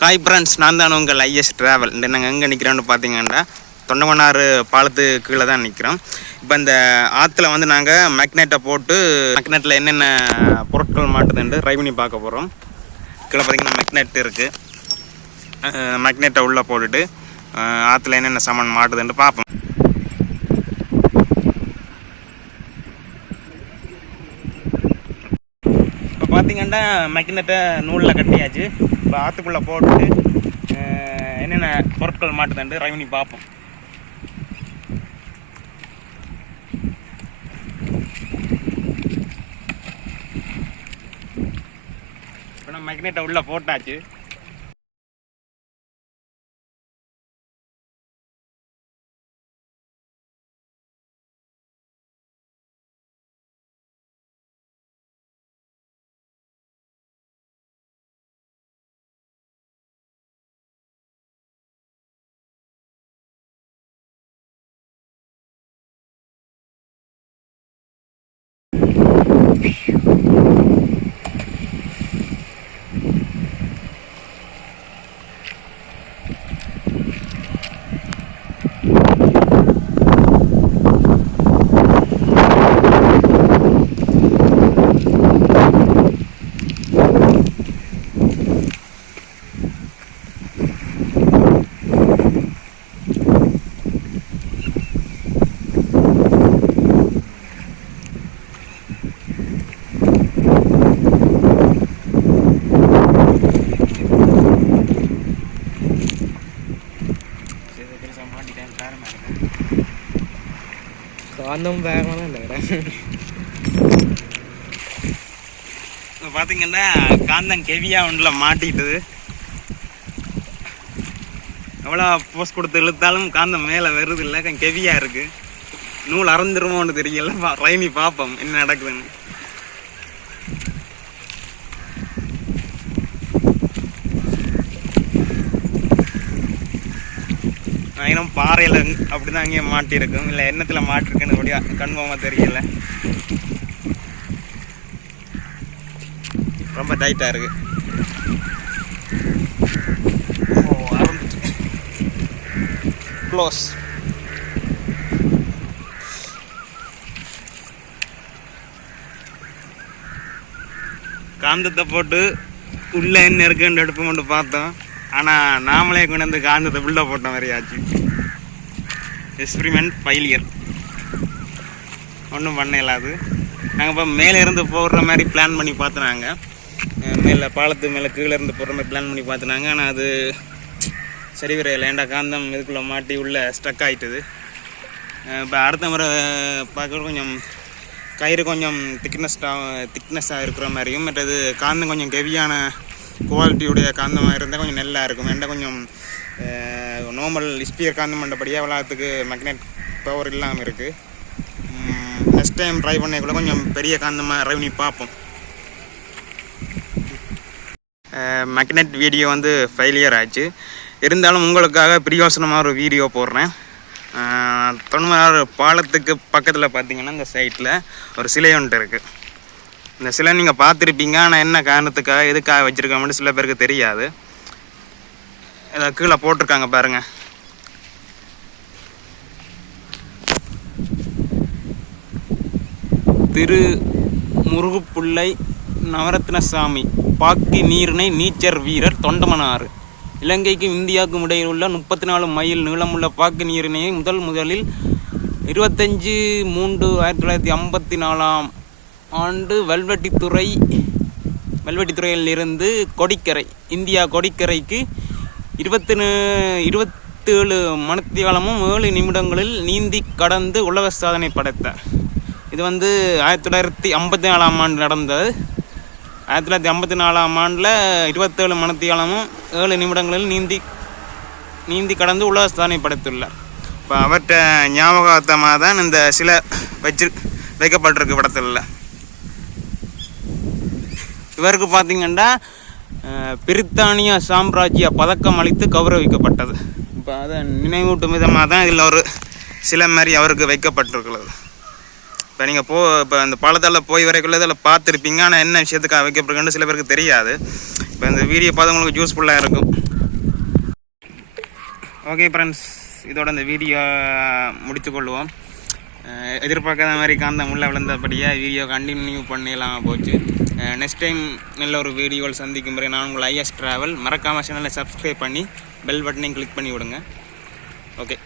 காய் ஃப்ரெண்ட்ஸ், நான் தான் உங்கள் ஐஎஸ் ட்ராவல். நாங்கள் எங்கே நிற்கிறோன்னு பார்த்தீங்கன்னா தொண்டமன்னாறு பாலத்துக்கு கீழே தான் நிற்கிறோம். இப்போ இந்த ஆற்றுல வந்து நாங்கள் மேக்னெட்டை போட்டு மேக்னெட்டில் என்னென்ன பொருட்கள் மாட்டுதுன்ட்டு ட்ரை பண்ணி பார்க்க போகிறோம். கீழே பார்த்தீங்கன்னா மேக்னெட் இருக்குது. மேக்னெட்டை உள்ளே போட்டுட்டு ஆற்றுல என்னென்ன சாமான் மாட்டுதுன்ட்டு பார்ப்போம். இப்போ பார்த்தீங்கன்னா மேக்னெட்டை நூலில் கட்டியாச்சு. இப்போ ஆற்றுக்குள்ளே போட்டுட்டு என்னென்ன பொருட்கள் மாட்டுதுன்ட்டு ட்ரை பண்ணி பார்ப்போம். இப்போ நம்ம மேக்னெட்டை உள்ளே போட்டாச்சு. காந்தம் வேகமாக நினைக்கிறேன். இப்போ பார்த்தீங்கன்னா காந்தம் கெவியாக ஒன்றில் மாட்டிக்கிட்டுது. எவ்வளோ போஸ்ட் கொடுத்து இழுத்தாலும் காந்தம் மேலே வருது இல்லை, கெவியாக இருக்குது. நூல் அறந்துருமோன்னு தெரியல. ரைனி பார்ப்போம் என்ன நடக்குதுன்னு. ஆயிரம் பாறையில் அப்படி தான் அங்கேயே மாட்டியிருக்கும், இல்லை எண்ணத்தில் மாட்டிருக்குன்னு அப்படியா கன்ஃபார்மாக தெரியல. ரொம்ப டைட்டாக இருக்கு. க்ளோஸ். காந்தத்தை போட்டு உள்ளே என்ன இருக்குன்னு எடுப்பு மட்டும் பார்த்தோம். ஆனால் நாமளே கொண்டு வந்து காந்தத்தை உள்ளே போட்ட மாதிரி ஆச்சு. Experiment failure. ஒன்றும் பண்ண இல்லாது. நாங்கள் இப்போ மேலே இருந்து போடுற மாதிரி பிளான் பண்ணி பார்த்துனாங்க. மேலே பாலத்து மேலே கீழே இருந்து போடுற மாதிரி பிளான் பண்ணி பார்த்துனாங்க. ஆனால் அது சரி வரையில்லை. ஏண்டா காந்தம் இதுக்குள்ளே மாட்டி உள்ளே ஸ்டக் ஆகிட்டுது. இப்போ அடுத்த முறை பார்க்குற கொஞ்சம் கயிறு கொஞ்சம் திக்னஸ்ஸாக இருக்கிற மாதிரியும், மற்றது காந்தம் கொஞ்சம் ஹெவியான குவாலிட்டியுடைய காந்தமாக இருந்தால் கொஞ்சம் நல்லா இருக்கும். ஏன்டா கொஞ்சம் நார்மல் ஸ்பியர் காந்தம் பண்ணுறபடியாக விளையாட்டுக்கு மேக்னெட் பவர் இல்லாமல் இருக்குது. நெக்ஸ்ட் டைம் ட்ரை பண்ணக்குள்ள கொஞ்சம் பெரிய காந்தமாக ட்ரை பண்ணி பார்ப்போம். மேக்னெட் வீடியோ வந்து ஃபெயிலியர் ஆச்சு. இருந்தாலும் உங்களுக்காக பிரயோசனமாக ஒரு வீடியோ போடுறேன். தொண்ணூறு பாலத்துக்கு பக்கத்தில் பார்த்தீங்கன்னா இந்த சைட்டில் ஒரு சிலை ஒன்று இருக்குது. இந்த சிலை நீங்கள் பார்த்துருப்பீங்க. ஆனால் என்ன காரணத்துக்காக எதுக்காக வச்சுருக்காங்கன்னு சில பேருக்கு தெரியாது. இதை கீழே போட்டிருக்காங்க பாருங்கள். திரு முருகுப்புள்ளை நவரத்னசாமி பாக்கி நீரிணை நீச்சர் வீரர் தொண்டமனாறு. இலங்கைக்கும் இந்தியாவுக்கும் இடையில் உள்ள 34 மைல் நீளமுள்ள பாக்கு நீரிணையை முதலில் 25/3/1954 ஆண்டு வெல்வெட்டித்துறையிலிருந்து கொடிக்கரை, இந்தியா கொடிக்கரைக்கு 27 மணித்தியாலமும் 7 நிமிடங்களில் நீந்தி கடந்து உலக சாதனை படைத்தார். இது வந்து 1954 ஆண்டு நடந்தது. 1954 ஆண்டில் 27 மணித்தியாலமும் 7 நிமிடங்களில் நீந்தி கடந்து உலக சாதனை படைத்துள்ளார். இப்போ அவர்கிட்ட ஞாபகார்த்தமாக தான் இந்த சிலை வைக்கப்பட்டிருக்கு படத்தில். இவருக்கு பார்த்திங்கன்னா பிரித்தானிய சாம்ராஜ்ய பதக்கம் அளித்து கௌரவிக்கப்பட்டது. இப்போ அதை நினைவூட்டும் விதமாக தான் இதில் ஒரு சிலை மாதிரி அவருக்கு வைக்கப்பட்டிருக்கிறது. இப்போ நீங்கள் இப்போ அந்த பாலத்தால் போய் வரைக்குள்ள இதில் பார்த்துருப்பீங்க. ஆனால் என்ன விஷயத்துக்காக வைக்கப்பட்டிருக்குன்னு சில பேருக்கு தெரியாது. இப்போ இந்த வீடியோ பார்த்து உங்களுக்கு யூஸ்ஃபுல்லாக இருக்கும். ஓகே ஃப்ரெண்ட்ஸ், இதோட இந்த வீடியோ முடித்துக்கொள்வோம். எதிர்பார்க்காத மாதிரி காந்தம் உள்ளே விழுந்தபடியாக வீடியோ கண்டினியூ பண்ணிடலாம் போச்சு. நெக்ஸ்ட் டைம் நல்ல ஒரு வீடியோவில் சந்திக்கும் முறை நான் உங்கள் ஐஎஸ் ட்ராவல். மறக்காமல் சேனலை சப்ஸ்கிரைப் பண்ணி பெல் பட்டனையும் கிளிக் பண்ணி விடுங்க. ஓகே.